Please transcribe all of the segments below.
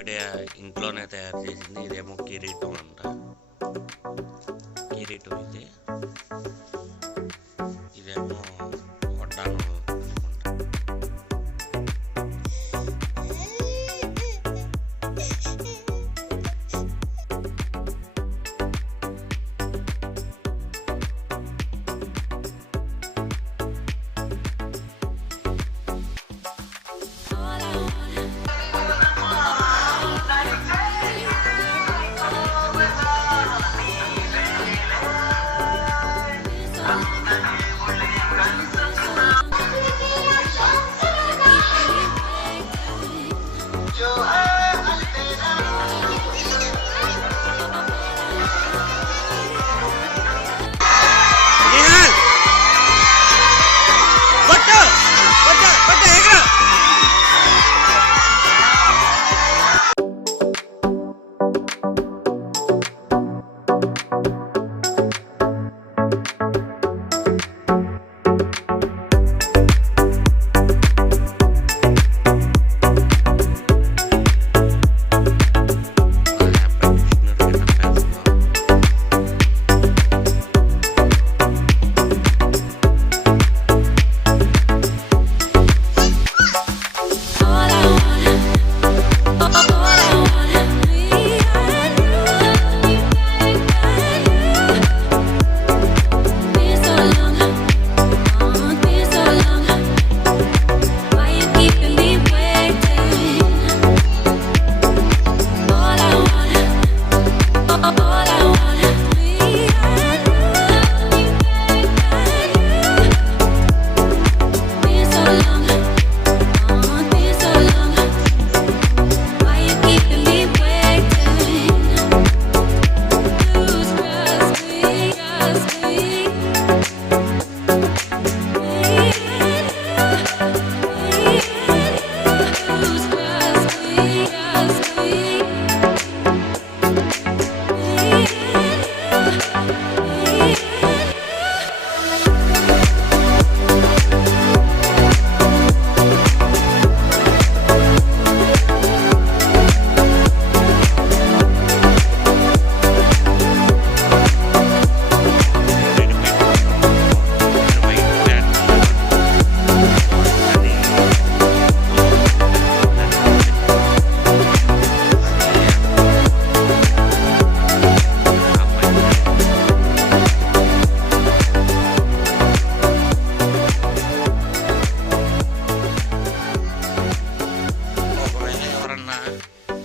ఆవిడ ఇంట్లోనే తయారు చేసింది. ఇదేమో కిరీటం అంట. కిరీటం ఇదేమో వడ్డానం అనుకుంటా.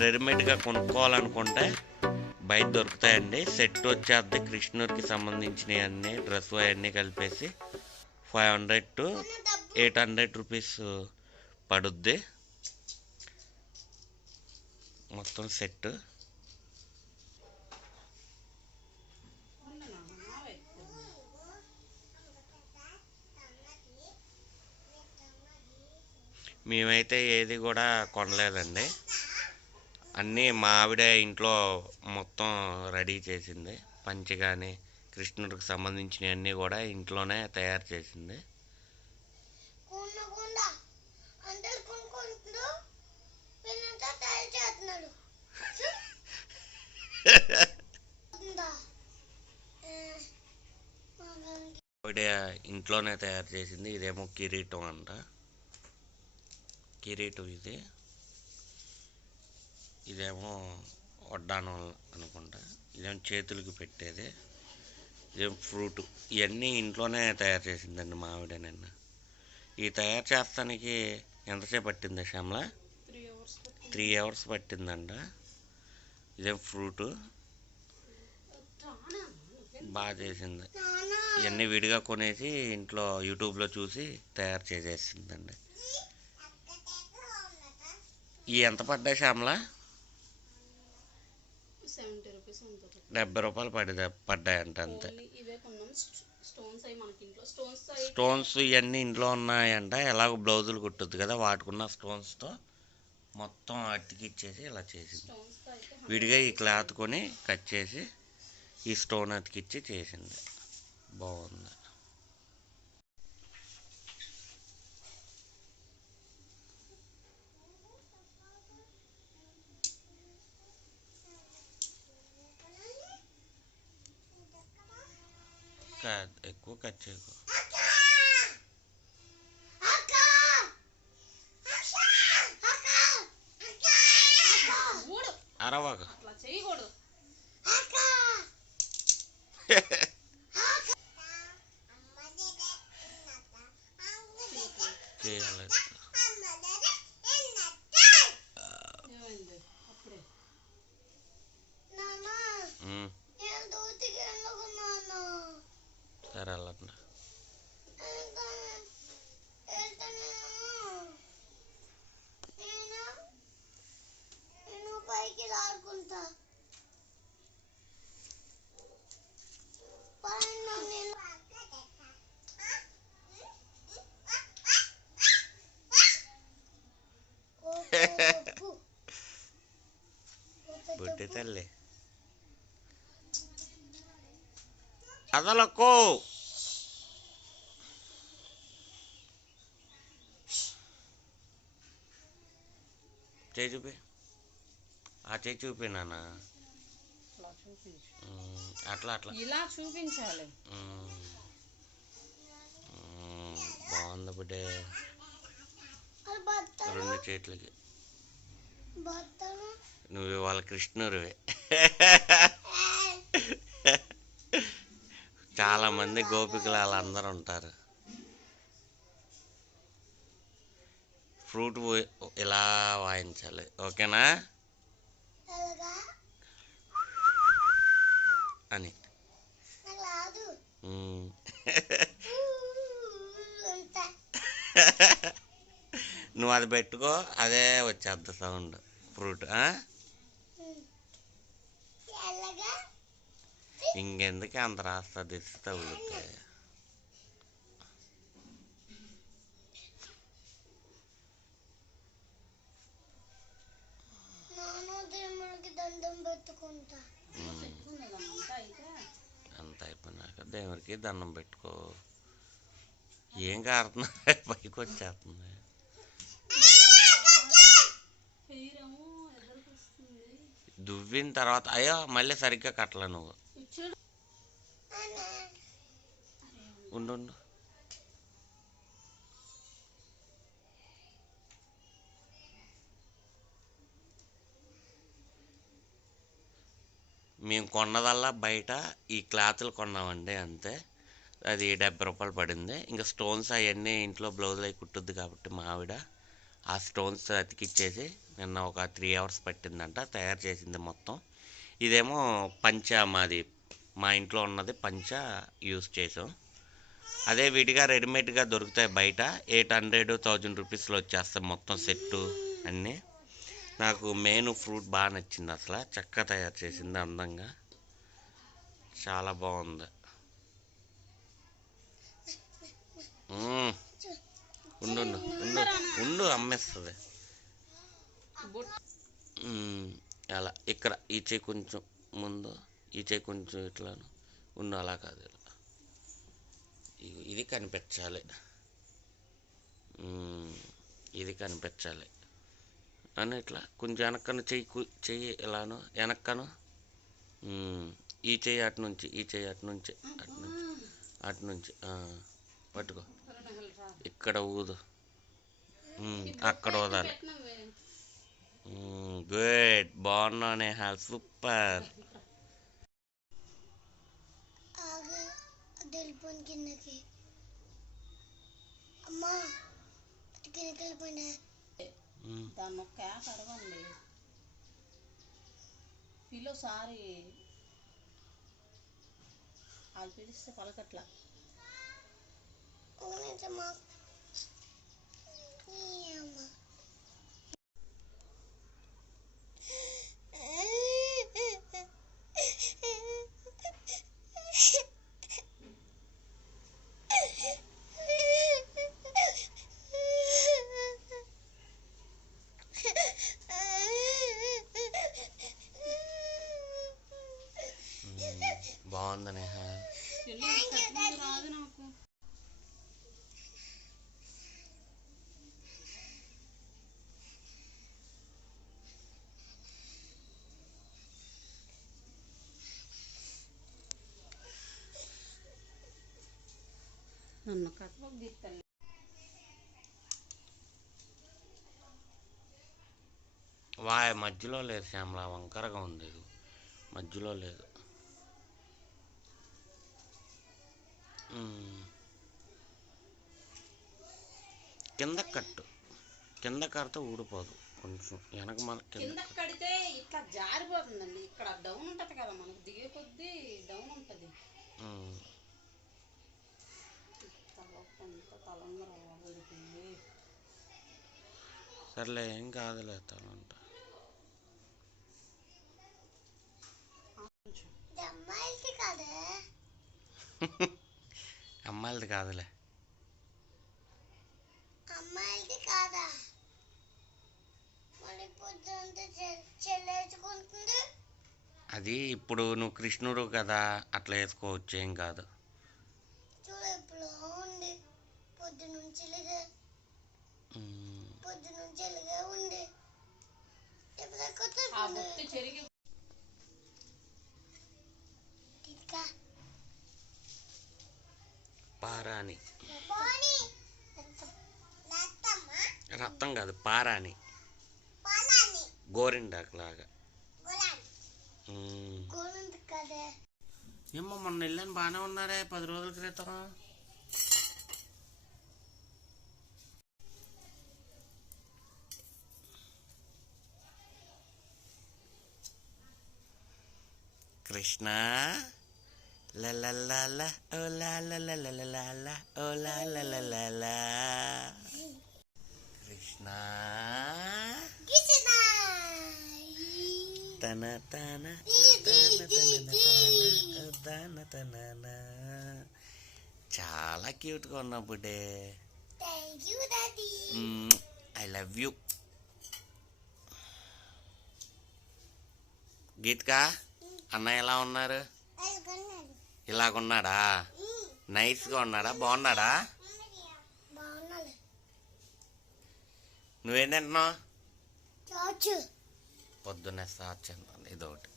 రెడీమేడ్గా కొనుక్కోవాలనుకుంటే బయట దొరుకుతాయండి. సెట్ వచ్చేది కృష్ణుడికి సంబంధించినవి అన్నీ డ్రెస్ అవన్నీ కలిపేసి 500 to 800 రూపీస్ పడుద్ది మొత్తం సెట్. మేమైతే ఏది కూడా కొనలేదండి. అన్నీ మా ఆవిడ ఇంట్లో మొత్తం రెడీ చేసింది. పంచి కానీ కృష్ణుడికి సంబంధించినవి అన్నీ కూడా ఇంట్లోనే తయారు చేసింది. ఆవిడ ఇంట్లోనే తయారు చేసింది. ఇదేమో కిరీటం అంట. కిరీటం ఇదేమో వడ్డానం అనుకుంటా. ఇదేమో చేతులకి పెట్టేది. ఇదేమో ఫ్రూట్. ఇవన్నీ ఇంట్లోనే తయారు చేసిందండి మా ఆవిడ నిన్న. ఈ తయారు చేస్తానికి ఎంతసేపు పట్టింది శ్యామల? 3 hours పట్టిందంట. ఇదేమో ఫ్రూటు బాగా చేసింది. ఇవన్నీ విడిగా కొనేసి ఇంట్లో యూట్యూబ్లో చూసి తయారు చేసేసిందండి. ఈ ఎంత పడ్డాయి శ్యామల? 70 రూపాయలు పడ్డాయంట అంతే. స్టోన్స్ ఇవన్నీ ఇంట్లో ఉన్నాయంట. ఎలాగో బ్లౌజులు కుట్టుద్ది కదా, వాటుకున్న స్టోన్స్తో మొత్తం అతికిచ్చేసి ఇలా చేసింది. విడిగా ఈ క్లాత్ కొని కట్ చేసి ఈ స్టోన్ అతికిచ్చి చేసింది. బాగుంది. ఎక్కువ కట్ చేయకు. అరవాకు చేయాలి. సరే వెళ్ళండి. బుడ్డి తల్లి అదలకు చేయి చూపి. ఆ చేయి చూపి నాన్న. అట్లా అట్లా ఇలా చూపించాలి. బాగుంది బుడ్డే. 2 చేతులకి. నువ్వు ఇవాళ కృష్ణుడివే. చాలా మంది గోపికలు వాళ్ళందరూ ఉంటారు. ఫ్రూట్ ఇలా వాయించాలి, ఓకేనా అని. నువ్వు అది పెట్టుకో, అదే వచ్చేద్ది సౌండ్. ఫ్రూట్ ఇంకెందుకు అంత రాస్తా దిష్టి తగులుతాయి. అంత అయిపోయినాక దేవుడికి దండం పెట్టుకో. ఏం కారుతున్నా పైకి వచ్చేస్తుంది. దువ్విన తర్వాత అయ్యో మళ్ళీ సరిగ్గా కట్టలే నువ్వు. ఉండు. మేము కొన్నదల్లా బయట ఈ క్లాతులు కొన్నామండి, అంతే. అది 70 రూపాయలు పడింది. ఇంకా స్టోన్స్ అవన్నీ ఇంట్లో బ్లౌజులు అవి కుట్టుద్ది కాబట్టి మా ఆవిడ ఆ స్టోన్స్ అతికిచ్చేసి నిన్న ఒక 3 అవర్స్ పట్టిందంట తయారు చేసింది మొత్తం. ఇదేమో పంచ, మాది మా ఇంట్లో ఉన్నది పంచ యూజ్ చేసాం. అదే విడిగా రెడీమేడ్గా దొరుకుతాయి బయట. 800-1000 రూపీస్లో వచ్చేస్తాయి మొత్తం సెట్టు అన్నీ. నాకు మెయిన్ ఫ్రూట్ బాగా నచ్చింది. అసలు చక్కగా తయారు చేసింది, అందంగా, చాలా బాగుంది. ఉండు ఉండు ఉండు ఉండు అమ్మేస్తుంది. అలా ఇక్కడ ఈ చెయ్యి కొంచెం ముందు, ఈ చెయ్యి కొంచెం ఇట్లాను ఉండు. అలా కాదు, ఇది కనిపించాలి, ఇది కనిపించాలి అని ఇట్లా కొంచెం వెనక్కను చెయ్యి ఇలాను వెనక్కను. ఈ చెయ్యి అటు నుంచి, ఈ చెయ్యి అటు నుంచి, అటు నుంచి పట్టుకో. ఇక్కడ ఊదు, అక్కడ ఊదాలి. గుడ్, బాగున్నావు నేహా, సూపర్. దాన్ని ఒక క్యాక్ అడగండి. పిలోసారి వాళ్ళు పిలిస్తే పలకట్లా. బాగుంది నేహా. రాదు నాకు. పసుపు గిత్తలు మధ్యలో లేదు శ్యామలా, వంకరగా ఉంది ఇది, మధ్యలో లేదు. కింద కట్టు, కింద కడితే ఊడిపోదు, కొంచెం వెనక మన కింద కడితే ఇట్లా జారిపోతుందండి. ఇక్కడ డౌన్ ఉంటుంది కదా, మనకు దిగే కొద్దీ డౌన్ ఉంటుంది. సర్లే, ఏం కాదులే, తలంట అమ్మాయిలది కాదులే. అమ్మాయిలది కాదా? అది ఇప్పుడు నువ్వు కృష్ణుడు కదా, అట్లా వేసుకోవచ్చు, ఏం కాదు. చూడు ఇప్పుడు ఉంది, పొద్దు నుంచి ఉంది. పారాని, రక్తం కాదు, పారాని, గోరిండాకులాగా. ఏమో మొన్న వెళ్ళాను, బాగానే ఉన్నాడే 10 రోజుల క్రితం. కృష్ణ లలలల ఓ లలలలలల ఓ లలలలల. కృష్ణ తన తన తన తన. చాలా క్యూట్గా ఉన్నావు బుడ్డే. I love you. గీత్కా, అన్నయ్య ఎలా ఉన్నారు? ఇలాగున్నాడా? నైస్గా ఉన్నాడా? బాగున్నాడా? నువ్వేం తింటున్నావు? పొద్దున్నే సాచ్ ఇదొకటి.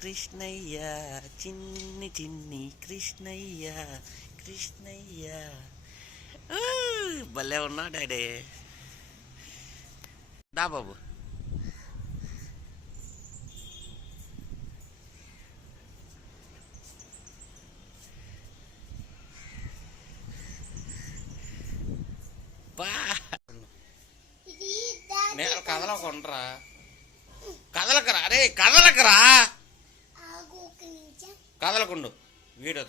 కృష్ణయ్య చిన్ని చిన్ని కృష్ణయ్య కృష్ణయ్య. భలే ఉన్నా డాడీ. దా బాబు. నేను కదలకుండ్రా, కదలకరా, అరే కదలకరా, కదలకుండు వీడియో.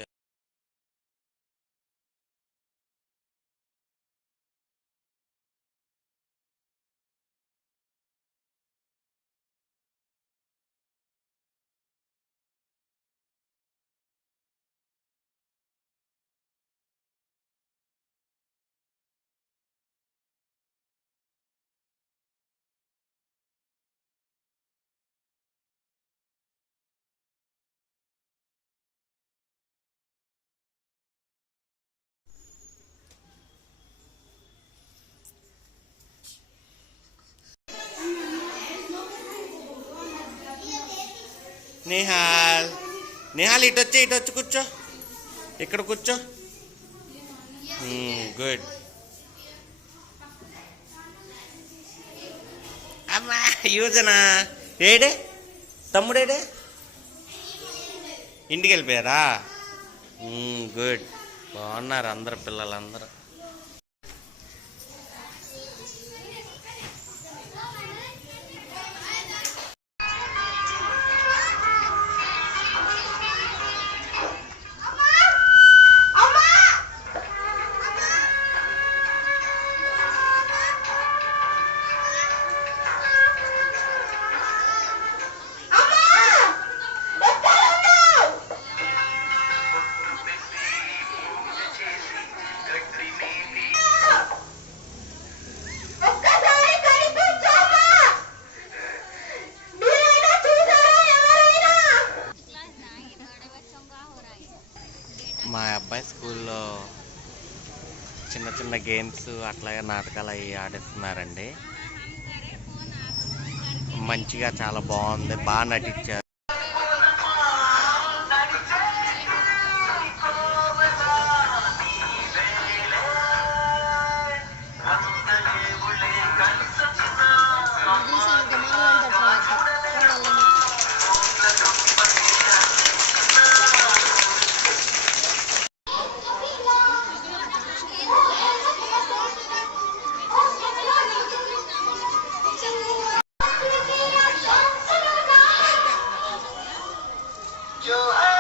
నిహాల్, నిహాల్ ఇటు వచ్చి కూర్చో, ఇక్కడ కూర్చో. గుడ్. అమ్మా యూజనా ఏడే, తమ్ముడేడే, ఇంటికి వెళ్ళిపోయారా? గుడ్, బాగున్నారు అందరు పిల్లలందరూ. మా అబ్బాయి స్కూల్లో చిన్న చిన్న గేమ్స్ అట్లాగే నాటకాలు అవి ఆడిస్తున్నారండి. మంచిగా చాలా బాగుంది, బాగా నటించారు. जो है